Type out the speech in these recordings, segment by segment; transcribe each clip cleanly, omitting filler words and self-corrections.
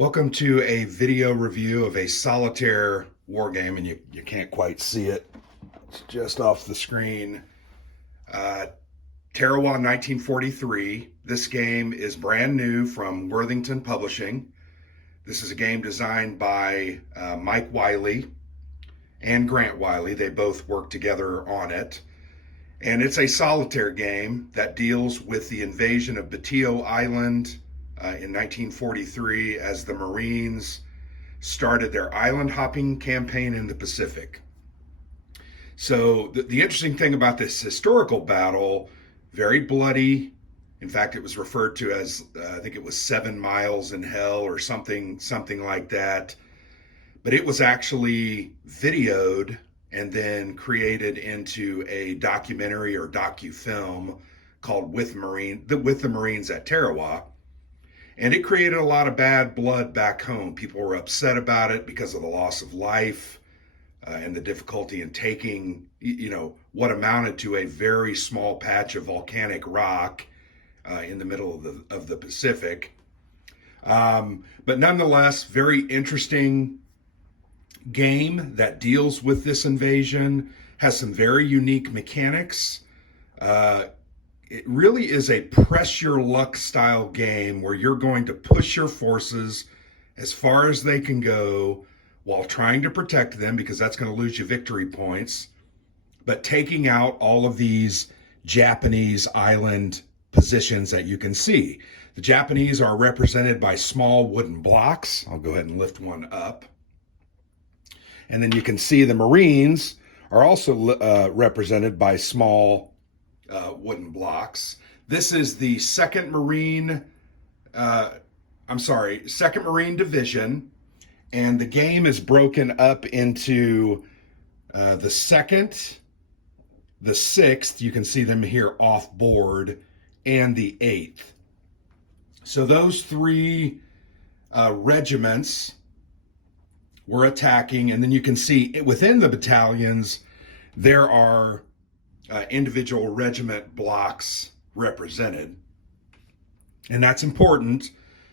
Welcome to a video review of a solitaire war game, and you can't quite see it. It's just off the screen. Tarawa 1943. This game is brand new from Worthington Publishing. This is a game designed by Mike Wiley and Grant Wiley. They both worked together on it. And it's a solitaire game that deals with the invasion of Batio Island in 1943 as the Marines started their island hopping campaign in the Pacific. So the interesting thing about this historical battle, very bloody. In fact, it was referred to as, I think it was 7 miles in hell or something like that. But it was actually videoed and then created into a documentary or docu-film called With the Marines at Tarawa. And it created a lot of bad blood back home. People were upset about it because of the loss of life and the difficulty in taking, what amounted to a very small patch of volcanic rock in the middle of the Pacific. But nonetheless, very interesting game that deals with this invasion, has some very unique mechanics. It really is a press your luck style game where you're going to push your forces as far as they can go while trying to protect them, because that's going to lose you victory points, but taking out all of these Japanese island positions that you can see. The Japanese are represented by small wooden blocks. I'll go ahead and lift one up. And then you can see the Marines are also represented by small wooden blocks. This is the 2nd Marine Division, and the game is broken up into the 2nd, the 6th, you can see them here off board, and the 8th. So those 3 regiments were attacking, and then you can see within the battalions there are individual regiment blocks represented. And that's important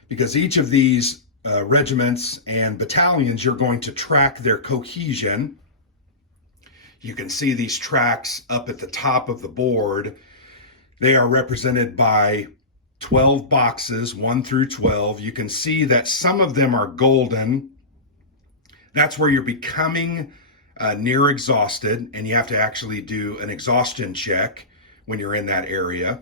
because each of these regiments and battalions, you're going to track their cohesion. You can see these tracks up at the top of the board. They are represented by 12 boxes, 1 through 12. You can see that some of them are golden. That's where you're becoming near exhausted, and you have to actually do an exhaustion check when you're in that area.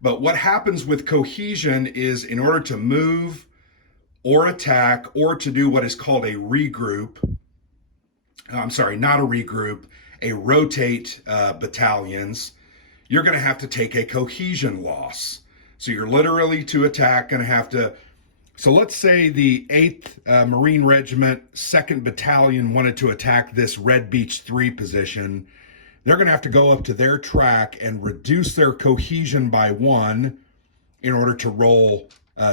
But what happens with cohesion is, in order to move or attack or to do what is called a regroup, a rotate battalions, you're going to have to take a cohesion loss. So you're literally, to attack, going to have to. So let's say the 8th Marine Regiment, 2nd Battalion wanted to attack this Red Beach 3 position. They're going to have to go up to their track and reduce their cohesion by 1 in order to roll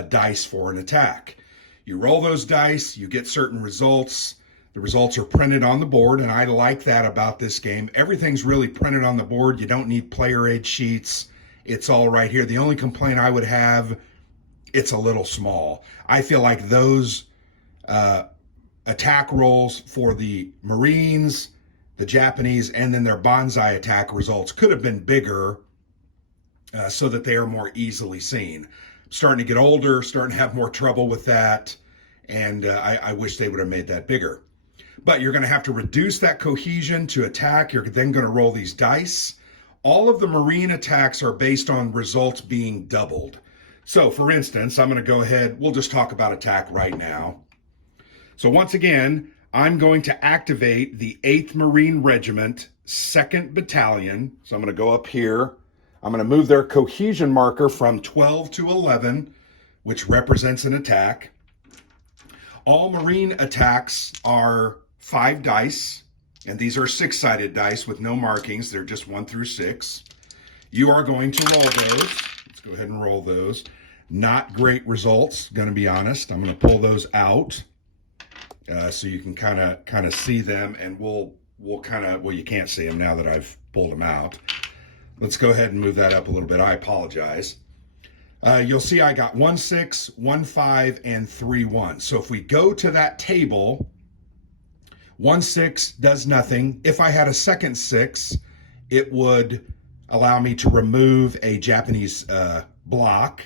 dice for an attack. You roll those dice, you get certain results. The results are printed on the board, and I like that about this game. Everything's really printed on the board. You don't need player aid sheets. It's all right here. The only complaint I would have, it's a little small. I feel like those attack rolls for the Marines, the Japanese, and then their Bonsai Attack results could have been bigger so that they are more easily seen. I'm starting to get older, starting to have more trouble with that, and I wish they would have made that bigger. But you're going to have to reduce that cohesion to attack. You're then going to roll these dice. All of the Marine attacks are based on results being doubled. So, for instance, I'm going to go ahead, we'll just talk about attack right now. So once again, I'm going to activate the 8th Marine Regiment, 2nd Battalion. So I'm going to go up here. I'm going to move their cohesion marker from 12 to 11, which represents an attack. All Marine attacks are 5 dice, and these are 6-sided dice with no markings. They're just 1 through 6. You are going to roll those. Let's go ahead and roll those. Not great results, going to be honest. I'm going to pull those out so you can kind of see them, and we'll you can't see them now that I've pulled them out. Let's go ahead and move that up a little bit. I apologize. You'll see I got 1 6, 1 5, and 3 1. So if we go to that table, 1 6 does nothing. If I had a second 6, it would allow me to remove a Japanese block.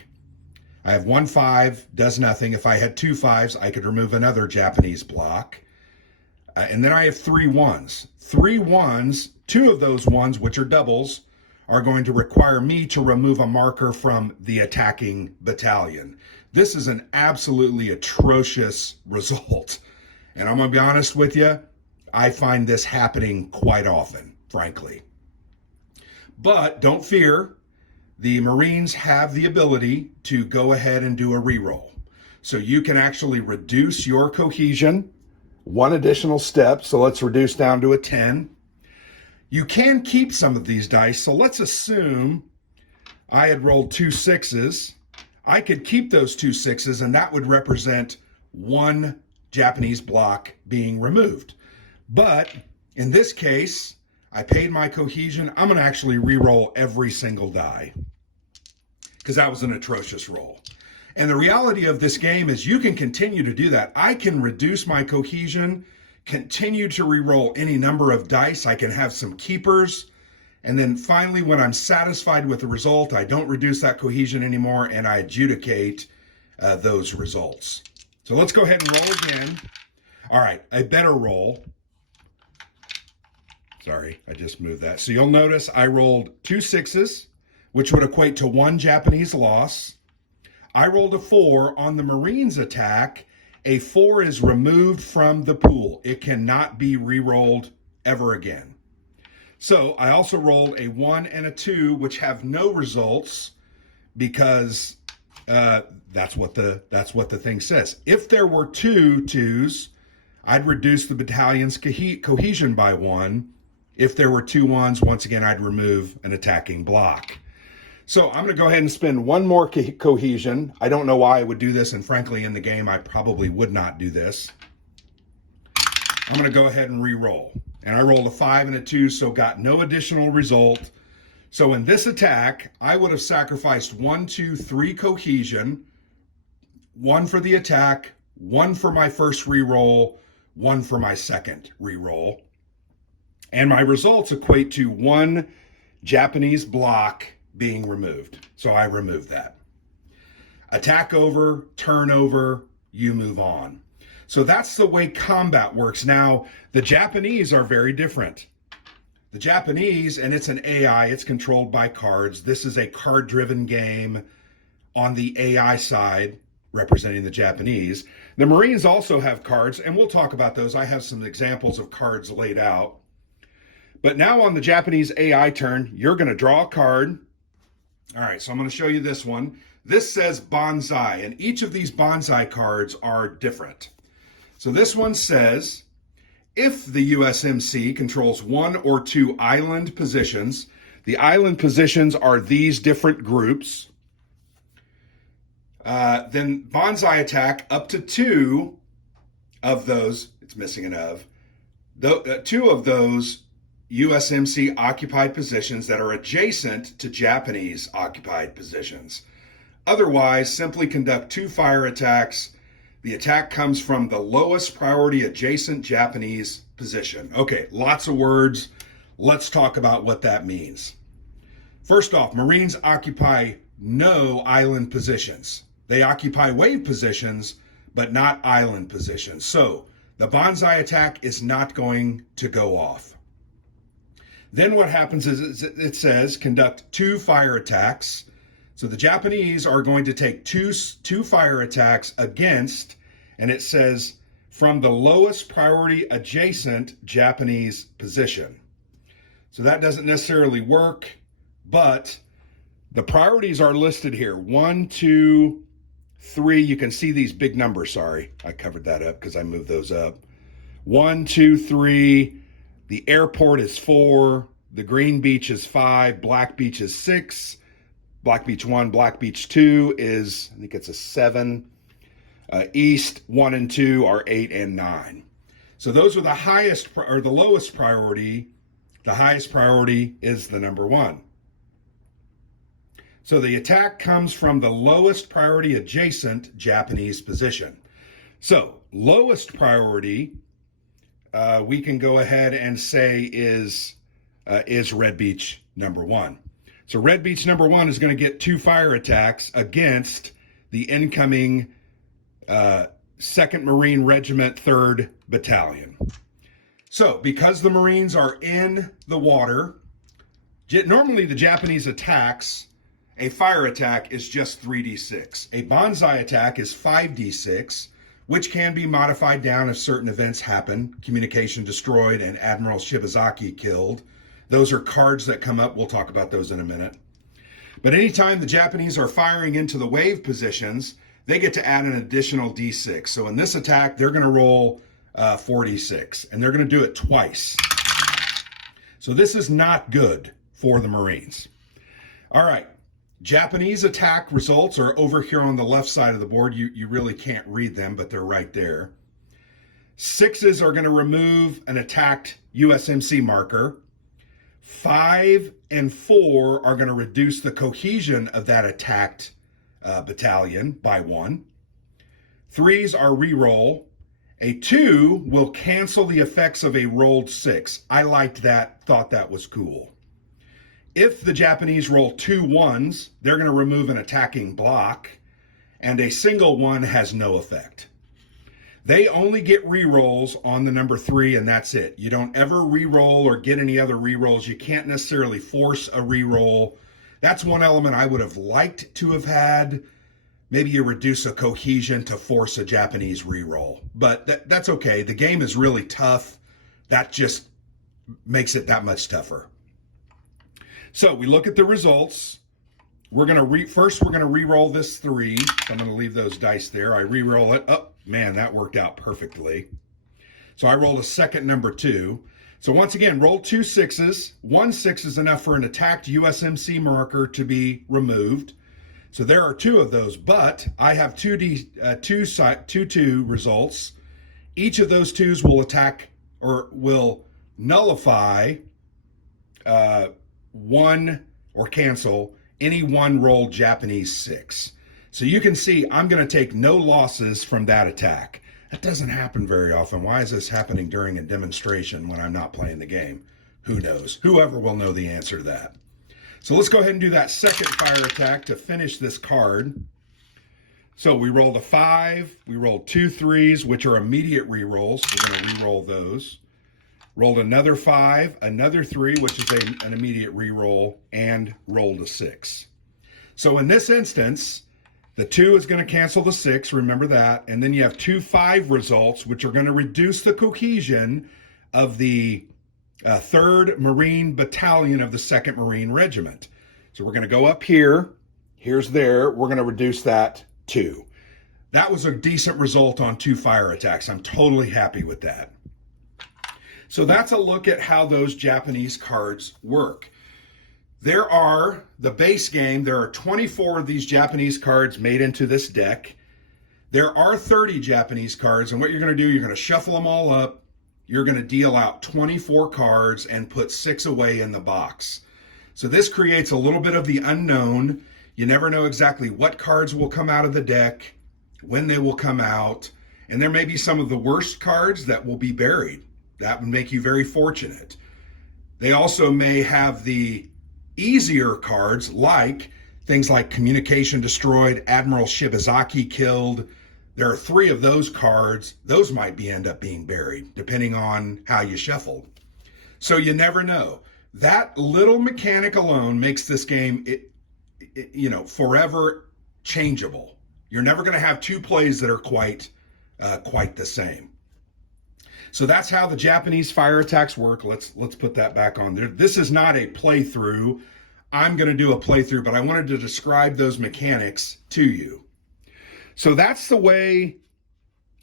I have 1 5, does nothing. If I had 2 5s, I could remove another Japanese block. And then I have 3 1s. 3 1s, 2 of those ones, which are doubles, are going to require me to remove a marker from the attacking battalion. This is an absolutely atrocious result. And I'm going to be honest with you, I find this happening quite often, frankly. But don't fear, the Marines have the ability to go ahead and do a reroll. So you can actually reduce your cohesion one additional step. So let's reduce down to a 10. You can keep some of these dice. So let's assume I had rolled 2 6s. I could keep those 2 6s, and that would represent 1 Japanese block being removed. But in this case, I paid my cohesion. I'm going to actually re-roll every single die because that was an atrocious roll. And the reality of this game is you can continue to do that. I can reduce my cohesion, continue to re-roll any number of dice. I can have some keepers. And then finally, when I'm satisfied with the result, I don't reduce that cohesion anymore and I adjudicate those results. So let's go ahead and roll again. All right, a better roll. Sorry, I just moved that. So you'll notice I rolled 2 6s, which would equate to 1 Japanese loss. I rolled a 4 on the Marines attack. A 4 is removed from the pool. It cannot be re-rolled ever again. So I also rolled a 1 and a 2, which have no results because that's what the thing says. If there were 2 2s, I'd reduce the battalion's cohesion by 1. If there were 2 1s, once again, I'd remove an attacking block. So I'm going to go ahead and spend 1 more cohesion. I don't know why I would do this, and frankly, in the game, I probably would not do this. I'm going to go ahead and re-roll. And I rolled a 5 and a 2, so got no additional result. So in this attack, I would have sacrificed 1, 2, 3 cohesion, 1 for the attack, 1 for my first re-roll, 1 for my second re-roll. And my results equate to 1 Japanese block being removed. So I removed that. Attack over, turn over, you move on. So that's the way combat works. Now, the Japanese are very different. The Japanese, and it's an AI, it's controlled by cards. This is a card-driven game on the AI side, representing the Japanese. The Marines also have cards, and we'll talk about those. I have some examples of cards laid out. But now on the Japanese AI turn, you're going to draw a card. All right, so I'm going to show you this one. This says Bonsai, and each of these Bonsai cards are different. So this one says, if the USMC controls 1 or 2 island positions, the island positions are these different groups, then Bonsai Attack up to 2 of those, it's missing an of, 2 of those USMC occupied positions that are adjacent to Japanese occupied positions. Otherwise, simply conduct 2 fire attacks. The attack comes from the lowest priority adjacent Japanese position. Okay, lots of words. Let's talk about what that means. First off, Marines occupy no island positions. They occupy wave positions, but not island positions. So the Bonsai Attack is not going to go off. Then what happens is it says conduct 2 fire attacks. So the Japanese are going to take two fire attacks against, and it says from the lowest priority adjacent Japanese position. So that doesn't necessarily work, but the priorities are listed here. 1, 2, 3. You can see these big numbers. Sorry, I covered that up because I moved those up. 1, 2, 3. The airport is 4, the Green Beach is 5, Black Beach is 6, Black Beach 1, Black Beach 2 is, I think it's a 7, East 1 and 2 are 8 and 9. So those are the highest or the lowest priority. The highest priority is the number 1. So the attack comes from the lowest priority adjacent Japanese position. So lowest priority, we can go ahead and say is Red Beach number 1. So Red Beach number 1 is going to get 2 fire attacks against the incoming 2nd Marine Regiment 3rd Battalion. So because the Marines are in the water, normally the Japanese attacks, a fire attack is just 3d6. A Bonsai Attack is 5d6, which can be modified down if certain events happen. Communication destroyed and Admiral Shibazaki killed. Those are cards that come up. We'll talk about those in a minute. But anytime the Japanese are firing into the wave positions, they get to add an additional d6. So in this attack, they're going to roll 4d6, and they're going to do it twice. So this is not good for the Marines. All right. Japanese attack results are over here on the left side of the board. You really can't read them, but they're right there. 6s are going to remove an attacked USMC marker. 5 and 4 are going to reduce the cohesion of that attacked battalion by 1. 3s are re-roll. A 2 will cancel the effects of a rolled 6. I liked that, thought that was cool. If the Japanese roll 2 1s, they're going to remove an attacking block, and a single 1 has no effect. They only get re-rolls on the number 3, and that's it. You don't ever re-roll or get any other re-rolls. You can't necessarily force a re-roll. That's one element I would have liked to have had. Maybe you reduce a cohesion to force a Japanese re-roll. But that's okay. The game is really tough. That just makes it that much tougher. So we look at the results. We're going to first we're going to re-roll this 3. So I'm going to leave those dice there. I re-roll it. Oh, man, that worked out perfectly. So I rolled a second number 2. So once again, roll 2 6s. 1 6 is enough for an attacked USMC marker to be removed. So there are 2 of those, but I have 2 2 results. Each of those 2s will attack or will nullify 1 or cancel any 1 rolled Japanese 6. So you can see I'm going to take no losses from that attack. That doesn't happen very often. Why is this happening during a demonstration when I'm not playing the game? Who knows? Whoever will know the answer to that. So let's go ahead and do that second fire attack to finish this card. So we rolled a 5. We rolled 2 3s, which are immediate re-rolls. We're going to re-roll those. Rolled another 5, another 3, which is an immediate re-roll, and rolled a 6. So in this instance, the 2 is going to cancel the 6, remember that, and then you have 2 5 results, which are going to reduce the cohesion of the 3rd Marine Battalion of the 2nd Marine Regiment. So we're going to go up here, here's there, we're going to reduce that 2. That was a decent result on 2 fire attacks. I'm totally happy with that. So that's a look at how those Japanese cards work. There are, the base game, there are 24 of these Japanese cards made into this deck. There are 30 Japanese cards, and what you're going to do, you're going to shuffle them all up. You're going to deal out 24 cards and put 6 away in the box. So this creates a little bit of the unknown. You never know exactly what cards will come out of the deck, when they will come out, and there may be some of the worst cards that will be buried. That would make you very fortunate. They also may have the easier cards, like things like Communication Destroyed, Admiral Shibazaki killed. There are 3 of those cards. Those might end up being buried, depending on how you shuffled. So you never know. That little mechanic alone makes this game, forever changeable. You're never going to have 2 plays that are quite the same. So that's how the Japanese fire attacks work. Let's put that back on there. This is not a playthrough. I'm going to do a playthrough, but I wanted to describe those mechanics to you. So that's the way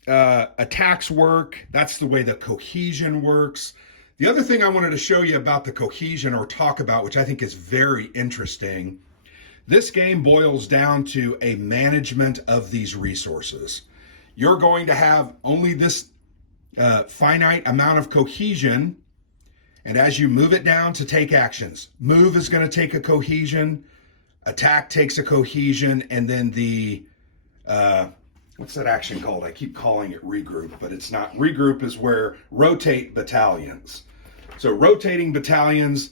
attacks work. That's the way the cohesion works. The other thing I wanted to show you about the cohesion, or talk about, which I think is very interesting, this game boils down to a management of these resources. You're going to have only this finite amount of cohesion, and as you move it down to take actions, move is going to take a cohesion, Attack takes a cohesion, and then the, what's that action called? I keep calling it regroup, but it's not. Regroup is where rotate battalions. So rotating battalions,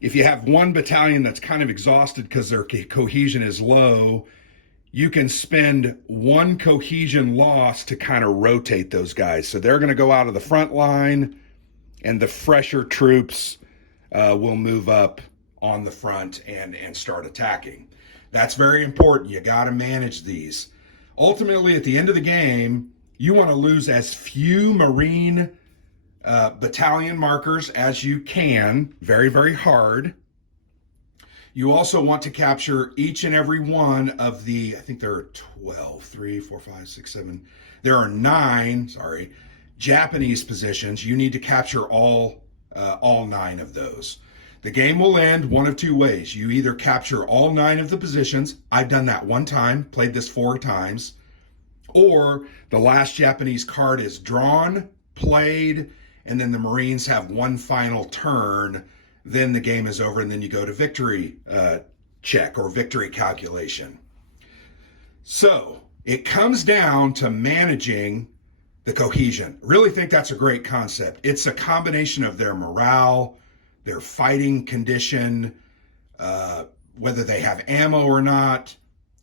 if you have one battalion that's kind of exhausted because their cohesion is low, you can spend one cohesion loss to kind of rotate those guys. So they're going to go out of the front line, and the fresher troops will move up on the front and start attacking. That's very important. You got to manage these. Ultimately, at the end of the game, you want to lose as few Marine battalion markers as you can. Very, very hard. You also want to capture each and every one of the, I think there are 12, 3, 4, 5, 6, 7. There are 9, Japanese positions. You need to capture all 9 of those. The game will end one of two ways. You either capture all 9 of the positions. I've done that one time, played this 4 times. Or the last Japanese card is drawn, played, and then the Marines have one final turn. Then the game is over, and then you go to victory check or victory calculation. So it comes down to managing the cohesion. I really think that's a great concept. It's a combination of their morale, their fighting condition, whether they have ammo or not,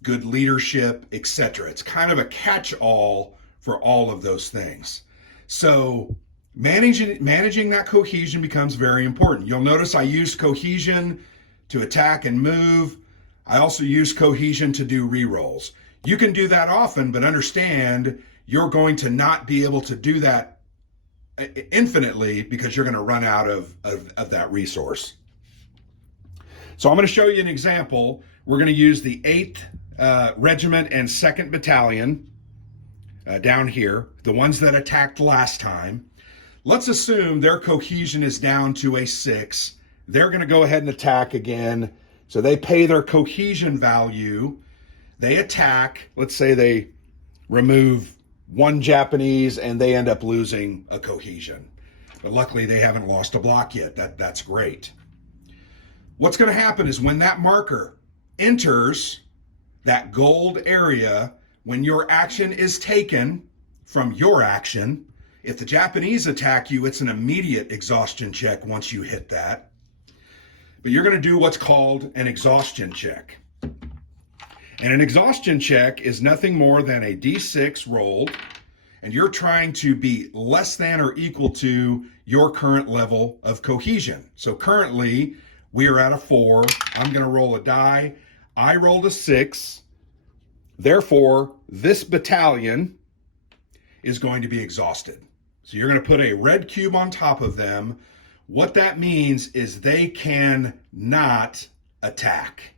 good leadership, etc. It's kind of a catch-all for all of those things. So managing that cohesion becomes very important. You'll notice I used cohesion to attack and move. I also use cohesion to do rerolls. You can do that often, but understand you're going to not be able to do that infinitely because you're going to run out of that resource. So I'm going to show you an example. We're going to use the 8th Regiment and 2nd Battalion down here, the ones that attacked last time. Let's assume their cohesion is down to a 6. They're going to go ahead and attack again. So they pay their cohesion value. They attack. Let's say they remove 1 Japanese and they end up losing a cohesion. But luckily they haven't lost a block yet. That's great. What's going to happen is when that marker enters that gold area, when your action is taken from your action, if the Japanese attack you, it's an immediate exhaustion check once you hit that. But you're going to do what's called an exhaustion check. And an exhaustion check is nothing more than a D6 rolled, and you're trying to be less than or equal to your current level of cohesion. So currently, we are at a 4. I'm going to roll a die. I rolled a 6. Therefore, this battalion is going to be exhausted. So you're going to put a red cube on top of them. What that means is they can not attack.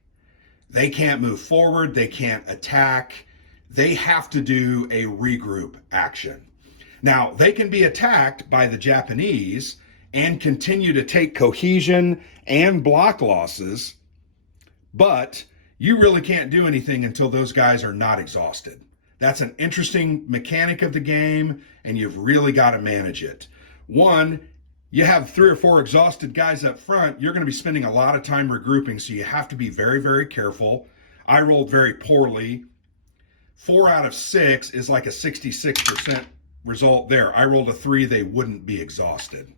They can't move forward. They can't attack. They have to do a regroup action. Now, they can be attacked by the Japanese and continue to take cohesion and block losses, but you really can't do anything until those guys are not exhausted. That's an interesting mechanic of the game, and you've really got to manage it. One, you have 3 or 4 exhausted guys up front, you're going to be spending a lot of time regrouping, so you have to be very, very careful. I rolled very poorly. 4 out of 6 is like a 66% result there. I rolled a 3, they wouldn't be exhausted.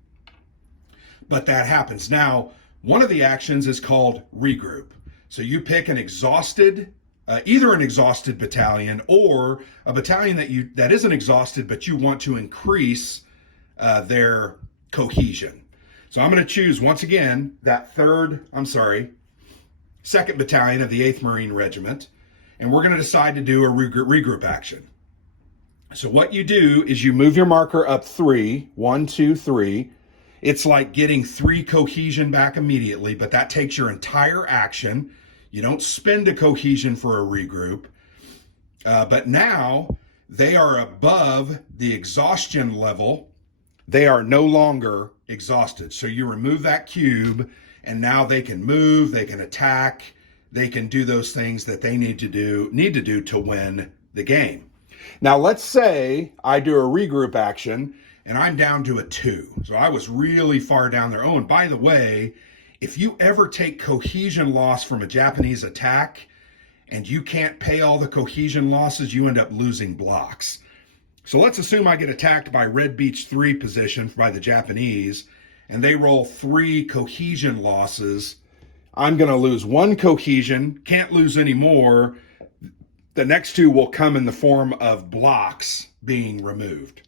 But that happens. Now, one of the actions is called regroup. So you pick an exhausted, either an exhausted battalion or a battalion that isn't exhausted, but you want to increase their cohesion. So I'm going to choose once again that 2nd Battalion of the 8th Marine Regiment, and we're going to decide to do a regroup action. So what you do is you move your marker up 3, 1, 2, 3. It's like getting 3 cohesion back immediately, but that takes your entire action. You don't spend a cohesion for a regroup. But now they are above the exhaustion level. They are no longer exhausted. So you remove that cube, and now they can move, they can attack, they can do those things that they need to do to win the game. Now let's say I do a regroup action and I'm down to a 2. So I was really far down there. Oh, and by the way, if you ever take cohesion loss from a Japanese attack and you can't pay all the cohesion losses, you end up losing blocks. So let's assume I get attacked by Red Beach 3 position by the Japanese, and they roll 3 cohesion losses. I'm going to lose 1 cohesion, can't lose any more. The next 2 will come in the form of blocks being removed.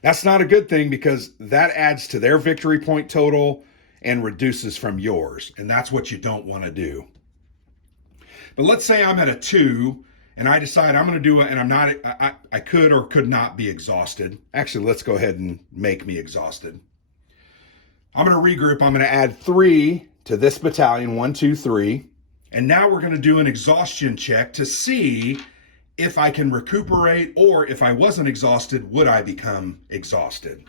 That's not a good thing because that adds to their victory point total and reduces from yours, and that's what you don't want to do. But let's say I'm at a 2 and I decide I'm going to do it, and I could or could not be exhausted. Actually, let's go ahead and make me exhausted. I'm going to regroup. I'm going to add 3 to this battalion, 1, 2, 3. And now we're going to do an exhaustion check to see if I can recuperate, or if I wasn't exhausted, would I become exhausted?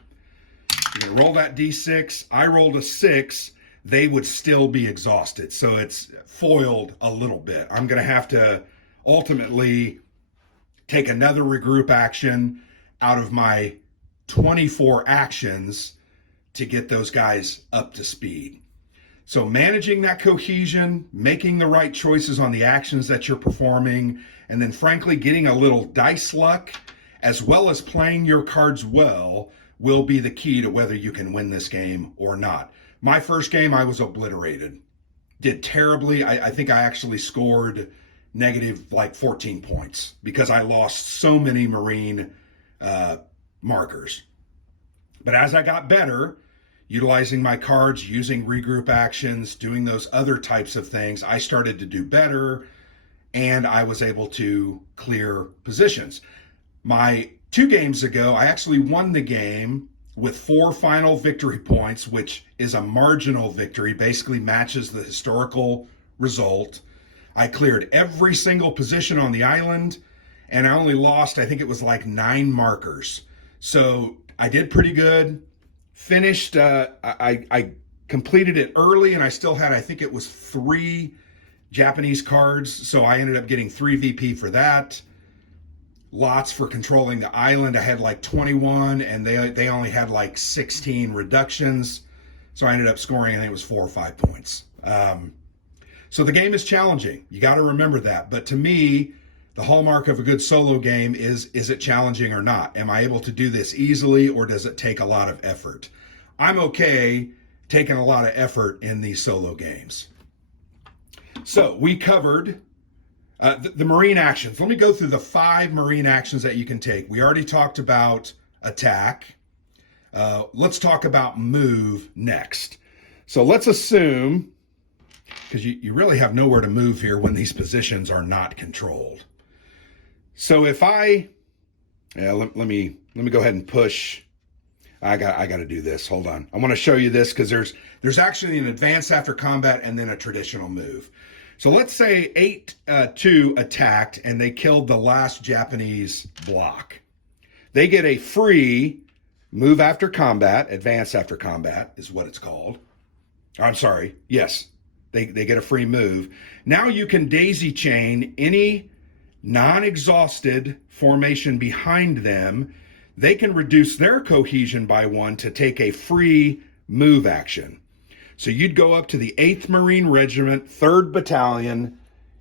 You're going to roll that D6. I rolled a 6. They would still be exhausted. So it's foiled a little bit. I'm going to have to ultimately take another regroup action out of my 24 actions to get those guys up to speed. So managing that cohesion, making the right choices on the actions that you're performing, and then frankly getting a little dice luck, as well as playing your cards well, will be the key to whether you can win this game or not. My first game, I was obliterated. Did terribly. I think I actually scored negative like 14 points because I lost so many Marine markers. But as I got better, utilizing my cards, using regroup actions, doing those other types of things, I started to do better, and I was able to clear positions. My 2 games ago, I actually won the game with 4 final victory points, which is a marginal victory, basically matches the historical result. I cleared every single position on the island, and I only lost, I think it was like 9 markers. So I did pretty good. Finished, I completed it early, and I still had, I think it was 3 Japanese cards. So I ended up getting 3 VP for that. Lots for controlling the island. I had like 21, and they only had like 16 reductions. So I ended up scoring, I think it was 4 or 5 points. So the game is challenging. You got to remember that. But to me, the hallmark of a good solo game is it challenging or not? Am I able to do this easily, or does it take a lot of effort? I'm okay taking a lot of effort in these solo games. So we covered the Marine actions. Let me go through the 5 Marine actions that you can take. We already talked about attack. Let's talk about move next. So let's assume, because you really have nowhere to move here when these positions are not controlled. So if let me go ahead and push. I got to do this. Hold on. I want to show you this because there's actually an advance after combat and then a traditional move. So let's say 8-2 attacked and they killed the last Japanese block. They get a free move after combat. Advance after combat is what it's called. I'm sorry. Yes, they get a free move. Now you can daisy chain any non-exhausted formation behind them. They can reduce their cohesion by 1 to take a free move action. So you'd go up to the 8th Marine Regiment, 3rd Battalion.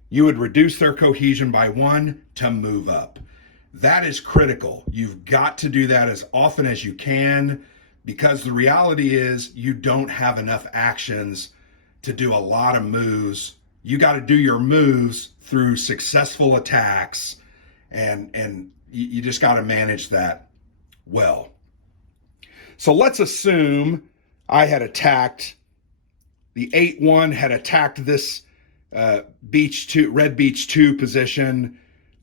You would reduce their cohesion by 1 to move up. That is critical. You've got to do that as often as you can, because the reality is you don't have enough actions to do a lot of moves. You got to do your moves through successful attacks, and you just got to manage that well. So let's assume I had attacked, the 8-1 had attacked this Red Beach 2 position,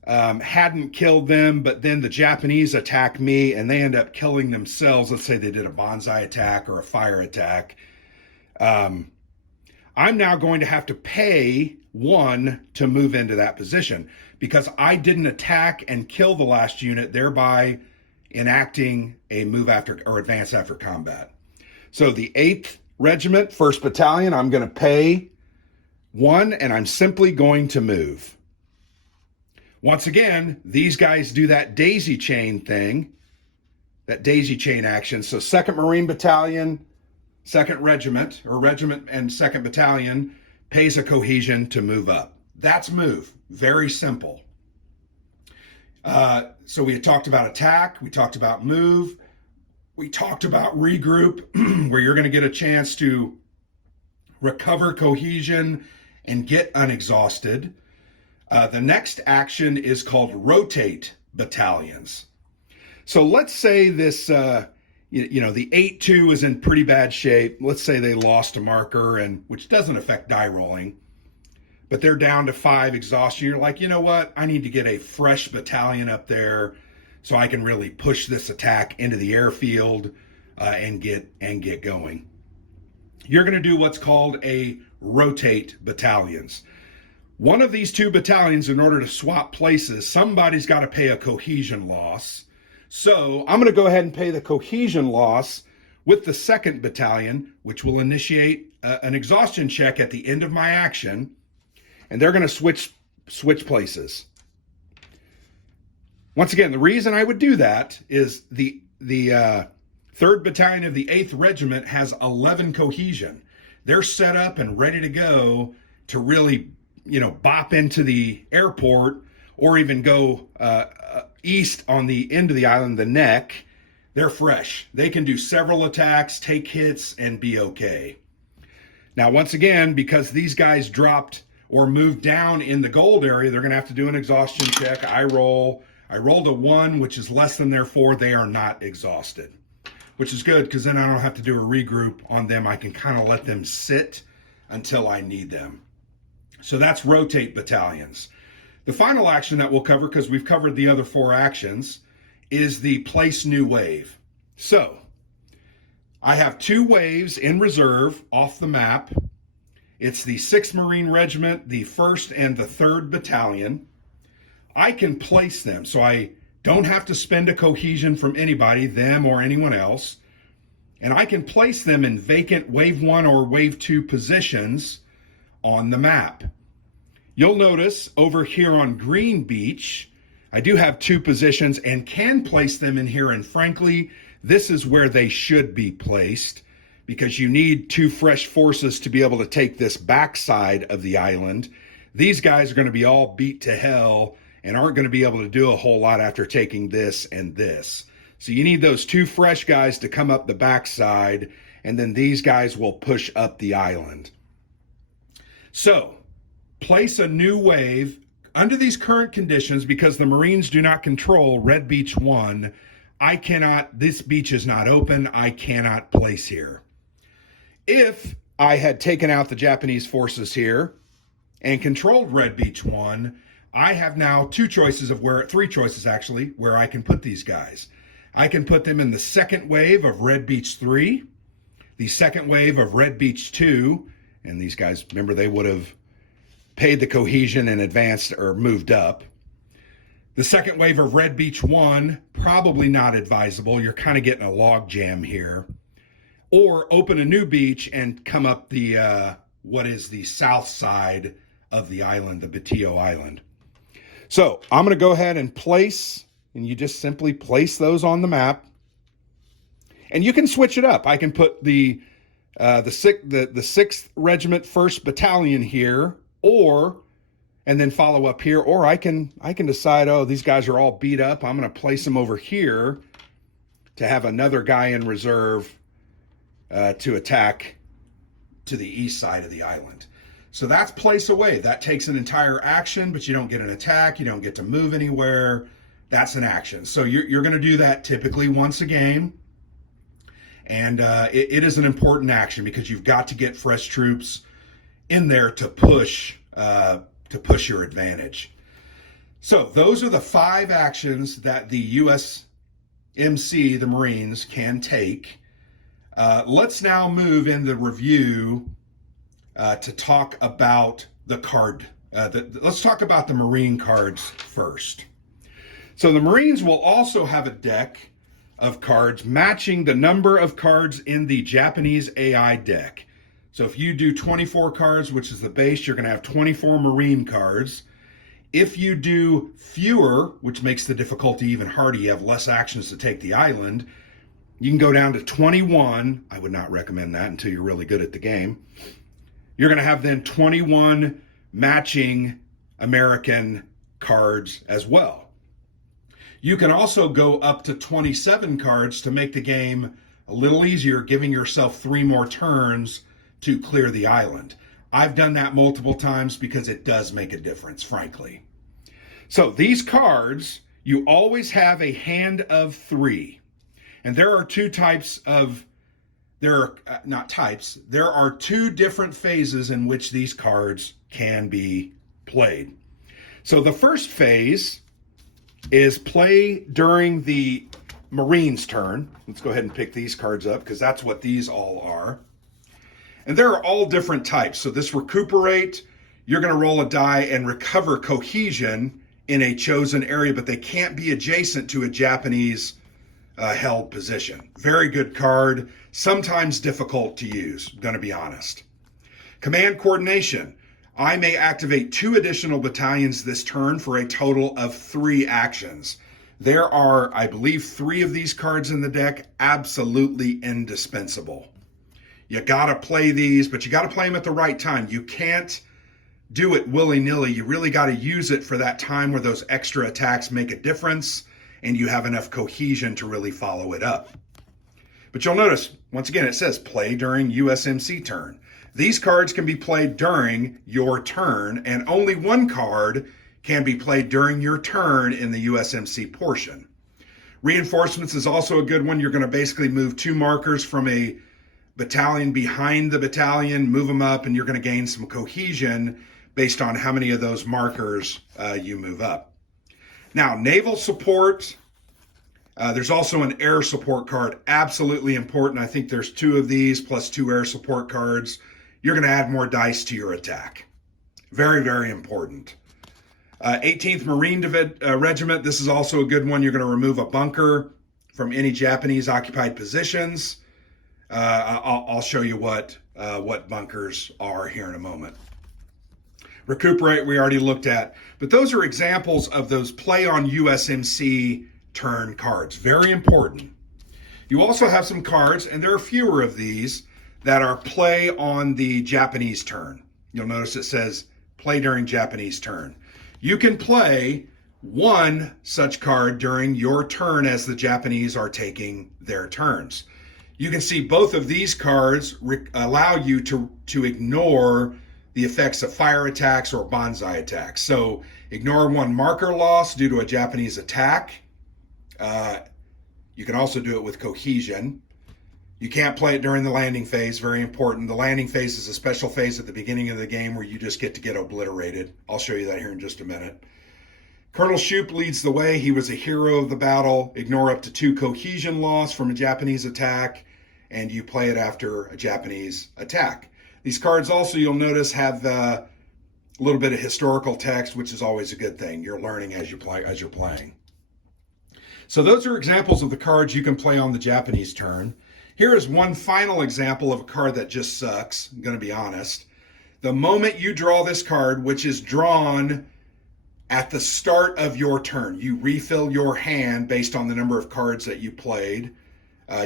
hadn't killed them, but then the Japanese attack me and they end up killing themselves. Let's say they did a Bonsai Attack or a fire attack. I'm now going to have to pay 1 to move into that position because I didn't attack and kill the last unit, thereby enacting a move after or advance after combat. So the 8th Regiment, 1st Battalion, I'm going to pay 1, and I'm simply going to move. Once again, these guys do that daisy chain thing, that daisy chain action. So 2nd Marine Battalion, 2nd Regiment, or Regiment and 2nd Battalion, pays a cohesion to move up. That's move. Very simple. So we talked about attack, we talked about move, we talked about regroup, where you're going to get a chance to recover cohesion and get unexhausted. The next action is called rotate battalions. So let's say this, the 8-2 is in pretty bad shape. Let's say they lost a marker, and which doesn't affect die rolling, but they're down to 5 exhaustion. You're like, you know what? I need to get a fresh battalion up there so I can really push this attack into the airfield and get going. You're going to do what's called a rotate battalions. One of these 2 battalions, in order to swap places, somebody's got to pay a cohesion loss. So I'm going to go ahead and pay the cohesion loss with the 2nd battalion, which will initiate an exhaustion check at the end of my action, and they're going to switch places. Once again, the reason I would do that is the 3rd Battalion of the 8th Regiment has 11 cohesion. They're set up and ready to go to really, bop into the airport or even go east on the end of the island, the neck. They're fresh. They can do several attacks, take hits, and be okay. Now, once again, because these guys dropped or moved down in the gold area, they're going to have to do an exhaustion check. I rolled a 1, which is less than their 4. They are not exhausted, which is good because then I don't have to do a regroup on them. I can kind of let them sit until I need them. So that's rotate battalions. The final action that we'll cover, because we've covered the other 4 actions, is the place new wave. So I have 2 waves in reserve off the map. It's the 6th Marine Regiment, the 1st and the 3rd Battalion. I can place them, so I don't have to spend a cohesion from anybody, them or anyone else. And I can place them in vacant Wave 1 or Wave 2 positions on the map. You'll notice over here on Green Beach, I do have 2 positions and can place them in here. And frankly, this is where they should be placed, because you need 2 fresh forces to be able to take this backside of the island. These guys are going to be all beat to hell and aren't going to be able to do a whole lot after taking this and this. So you need those 2 fresh guys to come up the backside, and then these guys will push up the island. So place a new wave under these current conditions, because the Marines do not control Red Beach 1. This beach is not open. I cannot place here. If I had taken out the Japanese forces here and controlled Red Beach 1, I have now 3 choices actually, where I can put these guys. I can put them in the 2nd wave of Red Beach 3, the 2nd wave of Red Beach 2, and these guys, remember, they would have paid the cohesion and advanced or moved up. The 2nd wave of Red Beach 1, probably not advisable. You're kind of getting a log jam here. Or open a new beach and come up the, what is the south side of the island, the Batillo Island. So I'm going to go ahead and place, and you just simply place those on the map. And you can switch it up. I can put the 6th Regiment 1st Battalion here, and then follow up here, or I can decide, oh, these guys are all beat up. I'm going to place them over here to have another guy in reserve to attack to the east side of the island. So that's place a wave. That takes an entire action, but you don't get an attack. You don't get to move anywhere. That's an action. So you're going to do that typically once a game. And it is an important action, because you've got to get fresh troops in there to push your advantage. So those are the 5 actions that the USMC, the Marines, can take. Let's now move in the review to talk about the card. Let's talk about the Marine cards first. So the Marines will also have a deck of cards matching the number of cards in the Japanese AI deck. So if you do 24 cards, which is the base, you're going to have 24 Marine cards. If you do fewer, which makes the difficulty even harder, you have less actions to take the island, You can go down to 21. I would not recommend that until you're really good at the game. You're going to have then 21 matching American cards as well. You can also go up to 27 cards to make the game a little easier, giving yourself 3 more turns to clear the island. I've done that multiple times because it does make a difference, frankly. So these cards, you always have a hand of 3. And there are 2 types of, there are 2 different phases in which these cards can be played. So the first phase is play during the Marine's turn. Let's go ahead and pick these cards up because that's what these all are. And there are all different types. So this recuperate, you're going to roll a die and recover cohesion in a chosen area, but they can't be adjacent to a Japanese held position. Very good card, sometimes difficult to use, going to be honest. Command coordination. I may activate 2 additional battalions this turn for a total of 3 actions. There are, I believe, 3 of these cards in the deck, absolutely indispensable. You got to play these, but you got to play them at the right time. You can't do it willy-nilly. You really got to use it for that time where those extra attacks make a difference and you have enough cohesion to really follow it up. But you'll notice, once again, it says play during USMC turn. These cards can be played during your turn, and only 1 card can be played during your turn in the USMC portion. Reinforcements is also a good one. You're going to basically move 2 markers from a battalion behind the battalion, move them up, and you're going to gain some cohesion based on how many of those markers you move up. Now, Naval Support, there's also an Air Support card, absolutely important. I think there's 2 of these plus 2 Air Support cards. You're going to add more dice to your attack. Very, very important. 18th Marine Regiment, this is also a good one. You're going to remove a bunker from any Japanese occupied positions. I'll show you what bunkers are here in a moment. Recuperate, we already looked at. But those are examples of those play on USMC turn cards. Very important. You also have some cards, and there are fewer of these, that are play on the Japanese turn. You'll notice it says play during Japanese turn. You can play 1 such card during your turn as the Japanese are taking their turns. You can see both of these cards allow you to ignore the effects of fire attacks or bonsai attacks. So ignore 1 marker loss due to a Japanese attack. You can also do it with cohesion. You can't play it during the landing phase, very important. The landing phase is a special phase at the beginning of the game where you just get to get obliterated. I'll show you that here in just a minute. Colonel Shoup leads the way. He was a hero of the battle. Ignore up to 2 cohesion loss from a Japanese attack, and you play it after a Japanese attack. These cards also, you'll notice, have a little bit of historical text, which is always a good thing. You're learning as you're playing. So those are examples of the cards you can play on the Japanese turn. Here is one final example of a card that just sucks, I'm going to be honest. The moment you draw this card, which is drawn at the start of your turn, you refill your hand based on the number of cards that you played.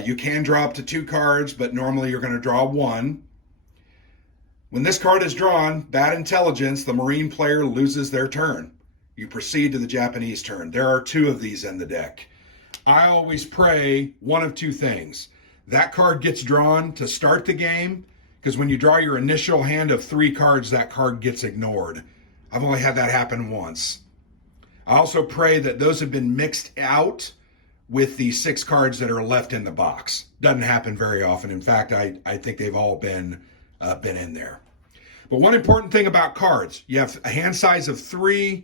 You can draw up to 2 cards, but normally you're going to draw 1. When this card is drawn, bad intelligence, the Marine player loses their turn. You proceed to the Japanese turn. There are 2 of these in the deck. I always pray one of 2 things. That card gets drawn to start the game, because when you draw your initial hand of 3 cards, that card gets ignored. I've only had that happen once. I also pray that those have been mixed out with the 6 cards that are left in the box. Doesn't happen very often. In fact, I think they've all been in there. But one important thing about cards, you have a hand size of 3.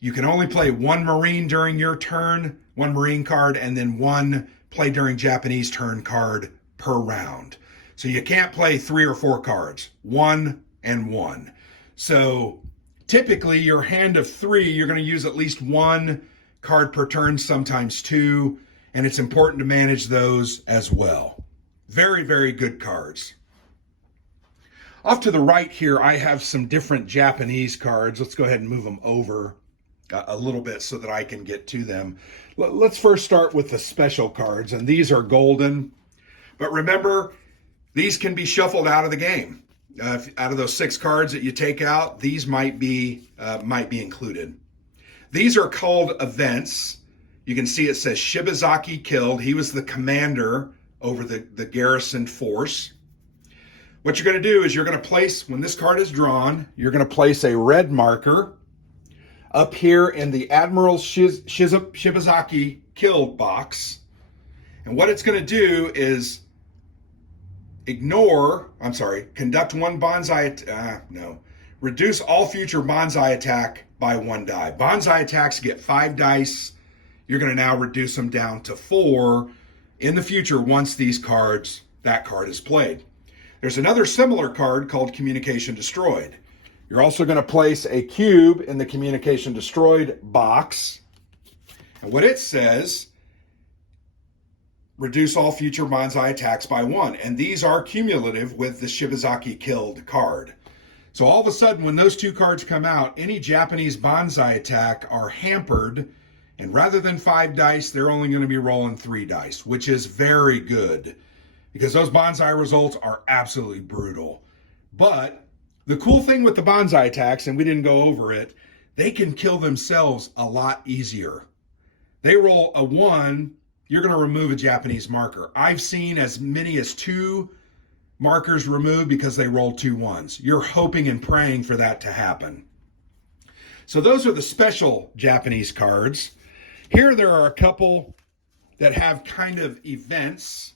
You can only play 1 Marine during your turn, 1 Marine card, and then 1 play during Japanese turn card per round. So you can't play 3 or 4 cards, 1 and 1. So typically your hand of 3, you're going to use at least 1 card per turn, sometimes 2, and it's important to manage those as well. Very, very good cards. Off to the right here, I have some different Japanese cards. Let's go ahead and move them over. a little bit so that I can get to them. Let's first start with the special cards, and these are golden. But remember, these can be shuffled out of the game. Out of those 6 cards that you take out, these might be included. These are called events. You can see it says Shibazaki killed. He was the commander over the garrison force. What you're going to do is you're going to place, when this card is drawn, you're going to place a red marker up here in the Admiral Shibazaki killed box. And what it's going to do is conduct one reduce all future Bonsai Attack by 1 die. Bonsai Attacks get 5 dice. You're going to now reduce them down to 4 in the future once that card is played. There's another similar card called Communication Destroyed. You're also going to place a cube in the Communication Destroyed box. And what it says, reduce all future Bonsai Attacks by 1. And these are cumulative with the Shibazaki killed card. So all of a sudden, when those 2 cards come out, any Japanese Bonsai Attack are hampered. And rather than 5 dice, they're only going to be rolling 3 dice, which is very good because those Bonsai results are absolutely brutal. But the cool thing with the Bonsai Attacks, and we didn't go over it, they can kill themselves a lot easier. They roll a 1, you're going to remove a Japanese marker. I've seen as many as 2 markers removed because they rolled 2 1s. You're hoping and praying for that to happen. So those are the special Japanese cards. Here there are a couple that have kind of events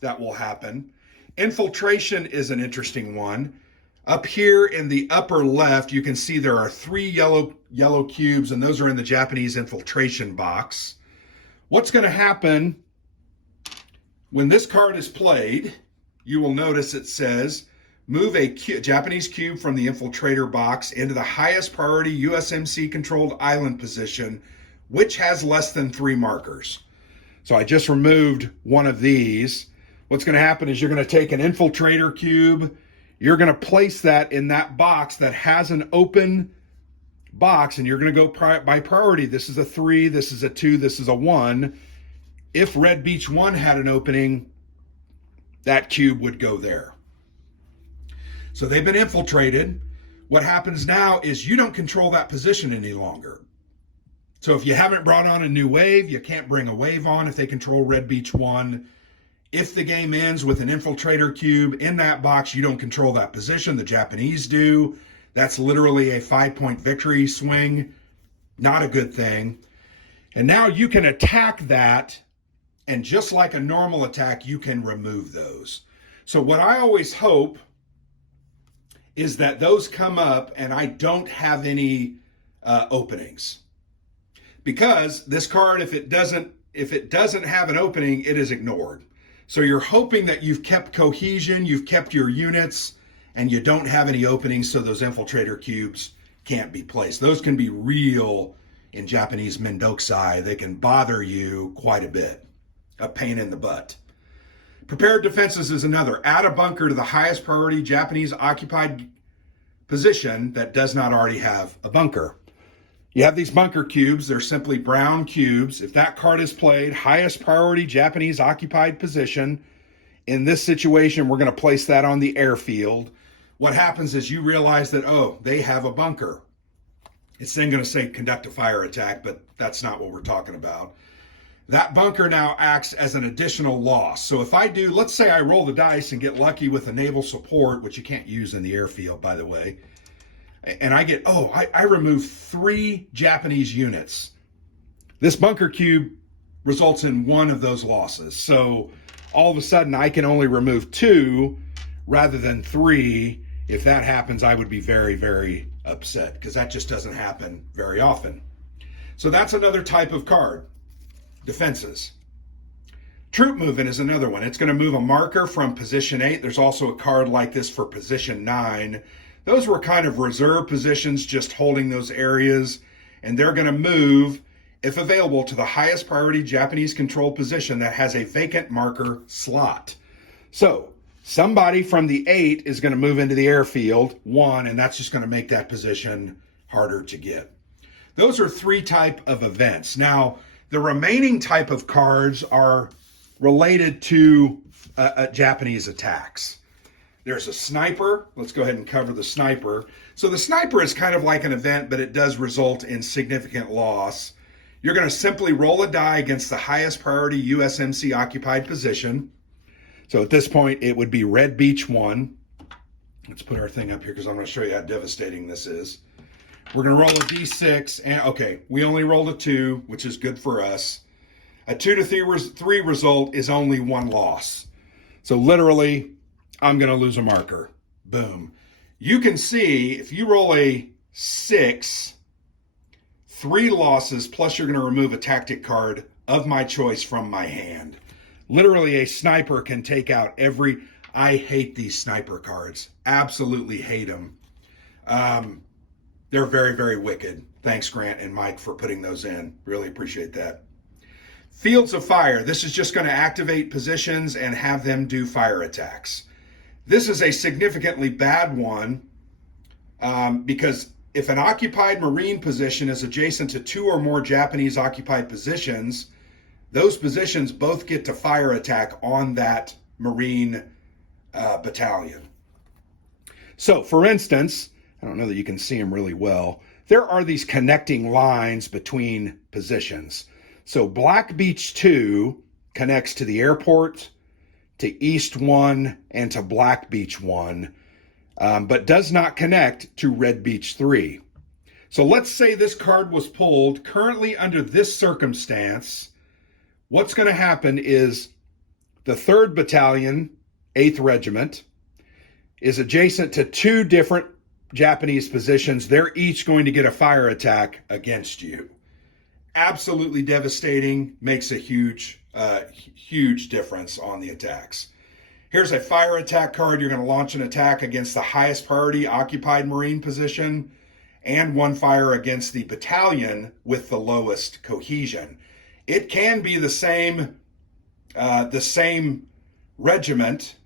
that will happen. Infiltration is an interesting one. Up here in the upper left, you can see there are 3 yellow cubes, and those are in the Japanese infiltration box. What's going to happen when this card is played, you will notice it says, move a Japanese cube from the infiltrator box into the highest priority USMC-controlled island position, which has less than 3 markers. So I just removed one of these. What's going to happen is you're going to take an infiltrator cube, you're going to place that in that box that has an open box, and you're going to go by priority. This is a 3, this is a 2, this is a 1. If Red Beach 1 had an opening, that cube would go there. So they've been infiltrated. What happens now is you don't control that position any longer. So if you haven't brought on a new wave, you can't bring a wave on if they control Red Beach 1. If the game ends with an infiltrator cube in that box, you don't control that position. The Japanese do. That's literally a 5-point victory swing. Not a good thing. And now you can attack that, and just like a normal attack, you can remove those. So what I always hope is that those come up and I don't have any openings. Because this card, if it doesn't have an opening, it is ignored. So you're hoping that you've kept cohesion, you've kept your units, and you don't have any openings so those infiltrator cubes can't be placed. Those can be real, in Japanese Mendokusai, they can bother you quite a bit. A pain in the butt. Prepared defenses is another. Add a bunker to the highest priority Japanese occupied position that does not already have a bunker. You have these bunker cubes. They're simply brown cubes. If that card is played, highest priority Japanese occupied position. In this situation, we're going to place that on the airfield. What happens is you realize that, oh, they have a bunker. It's then going to say conduct a fire attack, but that's not what we're talking about. That bunker now acts as an additional loss. So if I do, let's say I roll the dice and get lucky with a naval support, which you can't use in the airfield, by the way, and I get, I remove 3 Japanese units. This bunker cube results in 1 of those losses. So all of a sudden I can only remove 2 rather than 3. If that happens, I would be very, very upset because that just doesn't happen very often. So that's another type of card. Defenses. Troop movement is another one. It's going to move a marker from position 8. There's also a card like this for position 9. Those were kind of reserve positions, just holding those areas, and they're going to move, if available, to the highest priority Japanese controlled position that has a vacant marker slot. So somebody from the 8 is going to move into the airfield, 1, and that's just going to make that position harder to get. those are 3 type of events. Now, the remaining type of cards are related to Japanese attacks. There's a sniper. Let's go ahead and cover the sniper. So the sniper is kind of like an event, but it does result in significant loss. You're going to simply roll a die against the highest priority USMC occupied position. So at this point, it would be Red Beach 1. Let's put our thing up here because I'm going to show you how devastating this is. We're going to roll a D6, and okay, we only rolled a 2, which is good for us. A 2 to 3 result is only 1 loss. So literally, I'm going to lose a marker. Boom. You can see if you roll a 6, 3 losses, plus you're going to remove a tactic card of my choice from my hand. Literally, a sniper can take out every... I hate these sniper cards. Absolutely hate them. They're very, very wicked. Thanks, Grant and Mike, for putting those in. Really appreciate that. Fields of Fire. This is just going to activate positions and have them do fire attacks. This is a significantly bad one because if an occupied Marine position is adjacent to 2 or more Japanese occupied positions, those positions both get to fire attack on that Marine battalion. So, for instance, I don't know that you can see them really well. There are these connecting lines between positions. So Black Beach 2 connects to the airport, to East 1, and to Black Beach 1, but does not connect to Red Beach 3. So let's say this card was pulled. Currently, under this circumstance, what's going to happen is the 3rd Battalion, 8th Regiment, is adjacent to 2 different Japanese positions. They're each going to get a fire attack against you. Absolutely devastating, makes a huge difference on the attacks. Here's a fire attack card. You're going to launch an attack against the highest priority occupied Marine position and 1 fire against the battalion with the lowest cohesion. It can be the same regiment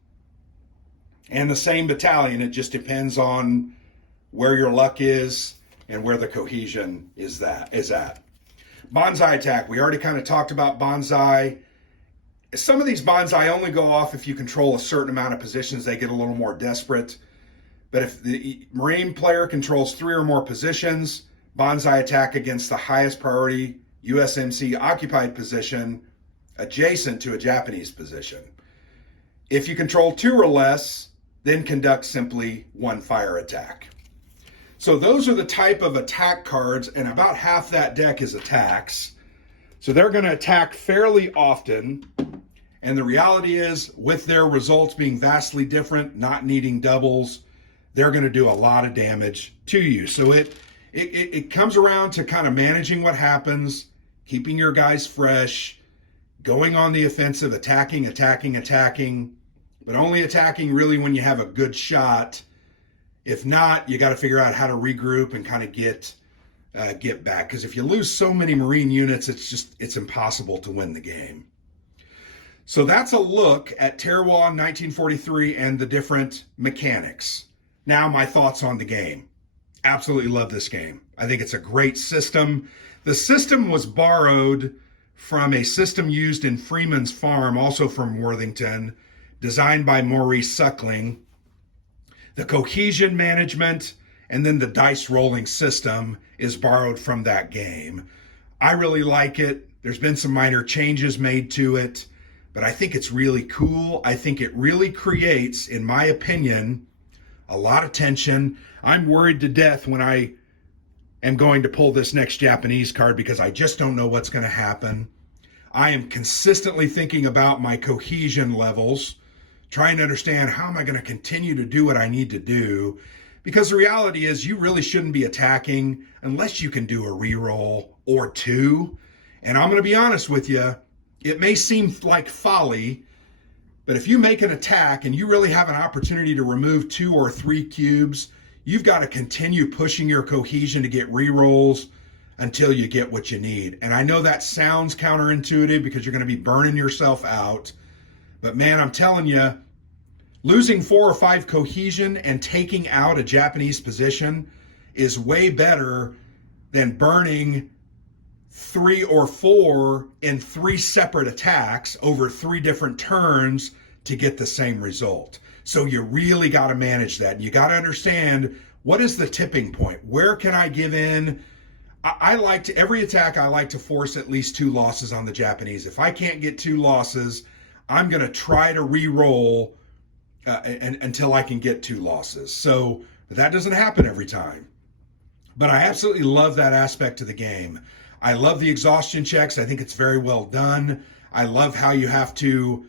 and the same battalion. It just depends on where your luck is and where the cohesion is at. Bonsai Attack. We already kind of talked about Bonsai. Some of these Bonsai only go off if you control a certain amount of positions. They get a little more desperate. But if the Marine player controls 3 or more positions, Bonsai Attack against the highest priority USMC occupied position adjacent to a Japanese position. If you control 2 or less, then conduct simply 1 fire attack. So those are the type of attack cards, and about half that deck is attacks. So they're going to attack fairly often, and the reality is, with their results being vastly different, not needing doubles, they're going to do a lot of damage to you. So it comes around to kind of managing what happens, keeping your guys fresh, going on the offensive, attacking, but only attacking really when you have a good shot. If not, you got to figure out how to regroup and kind of get back. Because if you lose so many Marine units, it's impossible to win the game. So that's a look at Tarawa 1943 and the different mechanics. Now my thoughts on the game. Absolutely love this game. I think it's a great system. The system was borrowed from a system used in Freeman's Farm, also from Worthington, designed by Maurice Suckling. The cohesion management and then the dice rolling system is borrowed from that game. I really like it. There's been some minor changes made to it, but I think it's really cool. I think it really creates, in my opinion, a lot of tension. I'm worried to death when I am going to pull this next Japanese card because I just don't know what's going to happen. I am consistently thinking about my cohesion levels, trying to understand how am I going to continue to do what I need to do, because the reality is you really shouldn't be attacking unless you can do a reroll or 2. And I'm going to be honest with you, it may seem like folly, but if you make an attack and you really have an opportunity to remove 2 or 3 cubes, you've got to continue pushing your cohesion to get rerolls until you get what you need. And I know that sounds counterintuitive because you're going to be burning yourself out. But man, I'm telling you, losing 4 or 5 cohesion and taking out a Japanese position is way better than burning 3 or 4 in 3 separate attacks over 3 different turns to get the same result. So you really got to manage that. You got to understand, what is the tipping point? Where can I give in? Every attack, I like to force at least 2 losses on the Japanese. If I can't get 2 losses, I'm going to try to re-roll until I can get 2 losses. So that doesn't happen every time. But I absolutely love that aspect of the game. I love the exhaustion checks. I think it's very well done. I love how you have to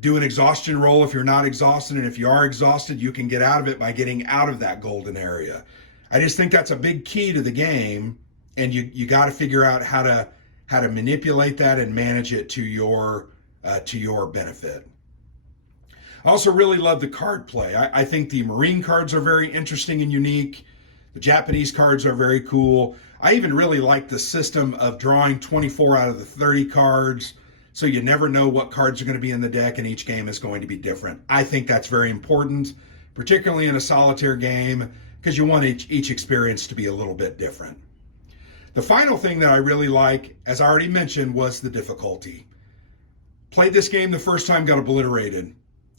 do an exhaustion roll if you're not exhausted, and if you are exhausted, you can get out of it by getting out of that golden area. I just think that's a big key to the game, and you got to figure out how to manipulate that and manage it to your benefit. I also really love the card play. I think the Marine cards are very interesting and unique. The Japanese cards are very cool. I even really like the system of drawing 24 out of the 30 cards, so you never know what cards are going to be in the deck, and each game is going to be different. I think that's very important, particularly in a solitaire game, because you want each experience to be a little bit different. The final thing that I really like, as I already mentioned, was the difficulty. Played this game the first time, got obliterated.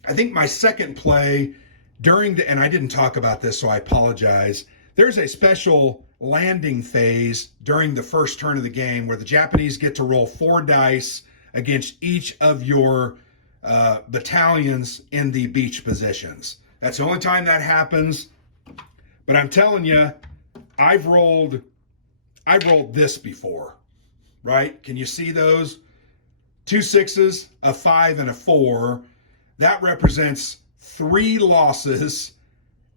I think my second play and I didn't talk about this, so I apologize. There's a special landing phase during the first turn of the game where the Japanese get to roll 4 dice against each of your battalions in the beach positions. That's the only time that happens. But I'm telling you, I've rolled this before, right? Can you see those? 2 6s, a 5, and a 4. That represents 3 losses,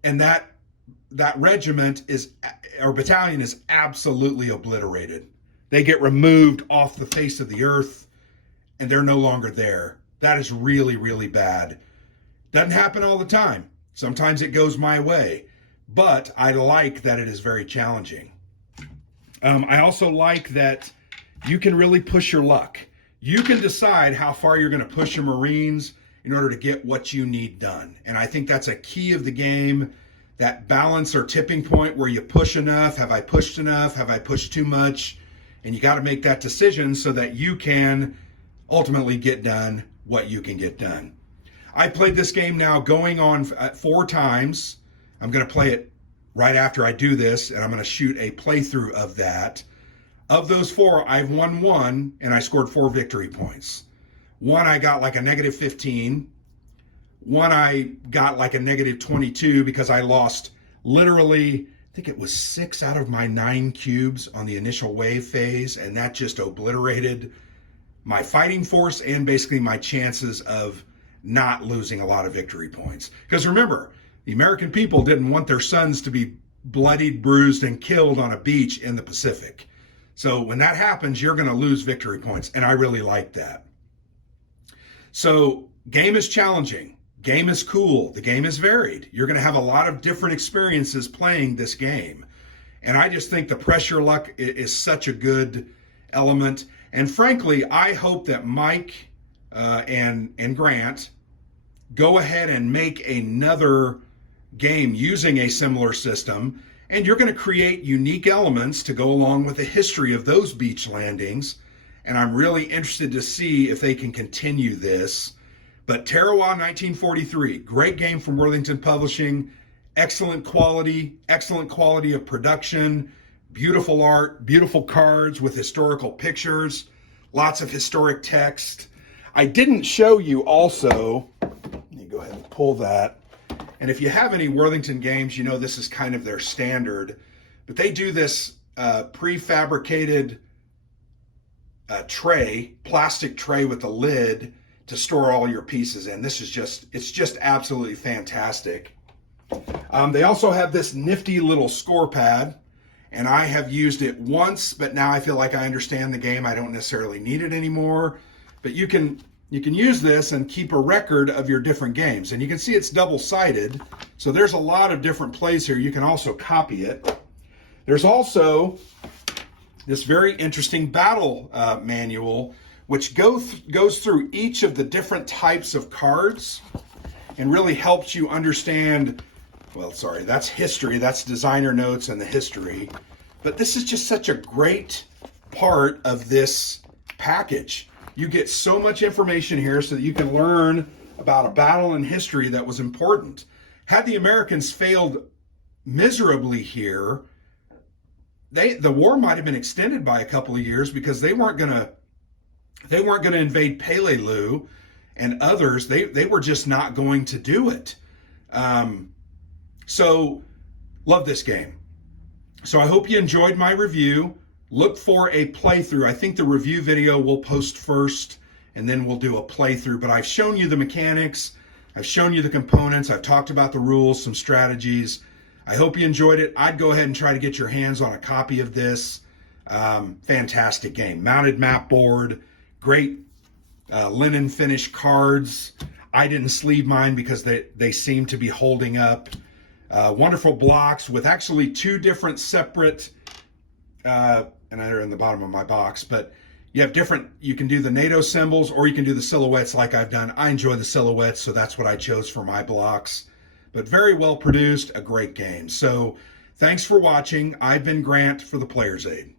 and that regiment or battalion is absolutely obliterated. They get removed off the face of the earth, and they're no longer there. That is really, really bad. Doesn't happen all the time. Sometimes it goes my way, but I like that it is very challenging. I also like that you can really push your luck. You can decide how far you're going to push your Marines in order to get what you need done. And I think that's a key of the game, that balance or tipping point where you push enough. Have I pushed enough? Have I pushed too much? And you got to make that decision so that you can ultimately get done what you can get done. I played this game now going on 4 times. I'm going to play it right after I do this, and I'm going to shoot a playthrough of that. Of those 4, I've won 1, and I scored 4 victory points. 1, I got like a -15. 1, I got like a -22 because I lost literally, I think it was 6 out of my 9 cubes on the initial wave phase, and that just obliterated my fighting force and basically my chances of not losing a lot of victory points. Because remember, the American people didn't want their sons to be bloodied, bruised, and killed on a beach in the Pacific. So when that happens, you're going to lose victory points, and I really like that. So game is challenging. Game is cool. The game is varied. You're going to have a lot of different experiences playing this game. And I just think the pressure luck is such a good element. And frankly, I hope that Mike and Grant go ahead and make another game using a similar system. And you're going to create unique elements to go along with the history of those beach landings. And I'm really interested to see if they can continue this. But Tarawa 1943, great game from Worthington Publishing, excellent quality of production, beautiful art, beautiful cards with historical pictures, lots of historic text. I didn't show you also, let me go ahead and pull that. And if you have any Worthington games, you know this is kind of their standard, but they do this prefabricated tray, plastic tray with a lid to store all your pieces in. This is it's just absolutely fantastic. They also have this nifty little score pad, and I have used it once, but now I feel like I understand the game. I don't necessarily need it anymore, but you can use this and keep a record of your different games. And you can see it's double-sided, so there's a lot of different plays here. You can also copy it. There's also this very interesting battle manual, which goes through each of the different types of cards and really helps you understand, well, sorry, that's history. That's designer notes and the history. But this is just such a great part of this package. You get so much information here so that you can learn about a battle in history that was important. Had the Americans failed miserably here, the war might have been extended by a couple of years because they weren't going to invade Peleliu and others. They were just not going to do it. So love this game. So I hope you enjoyed my review. Look for a playthrough. I think the review video we'll post first, and then we'll do a playthrough. But I've shown you the mechanics. I've shown you the components. I've talked about the rules, some strategies. I hope you enjoyed it. I'd go ahead and try to get your hands on a copy of this. Fantastic game. Mounted map board, great linen finish cards. I didn't sleeve mine because they seem to be holding up. Wonderful blocks with actually two different separate, and they're in the bottom of my box, but you have different, you can do the NATO symbols or you can do the silhouettes like I've done. I enjoy the silhouettes, so that's what I chose for my blocks. But very well produced, a great game. So thanks for watching. I've been Grant for the Player's Aid.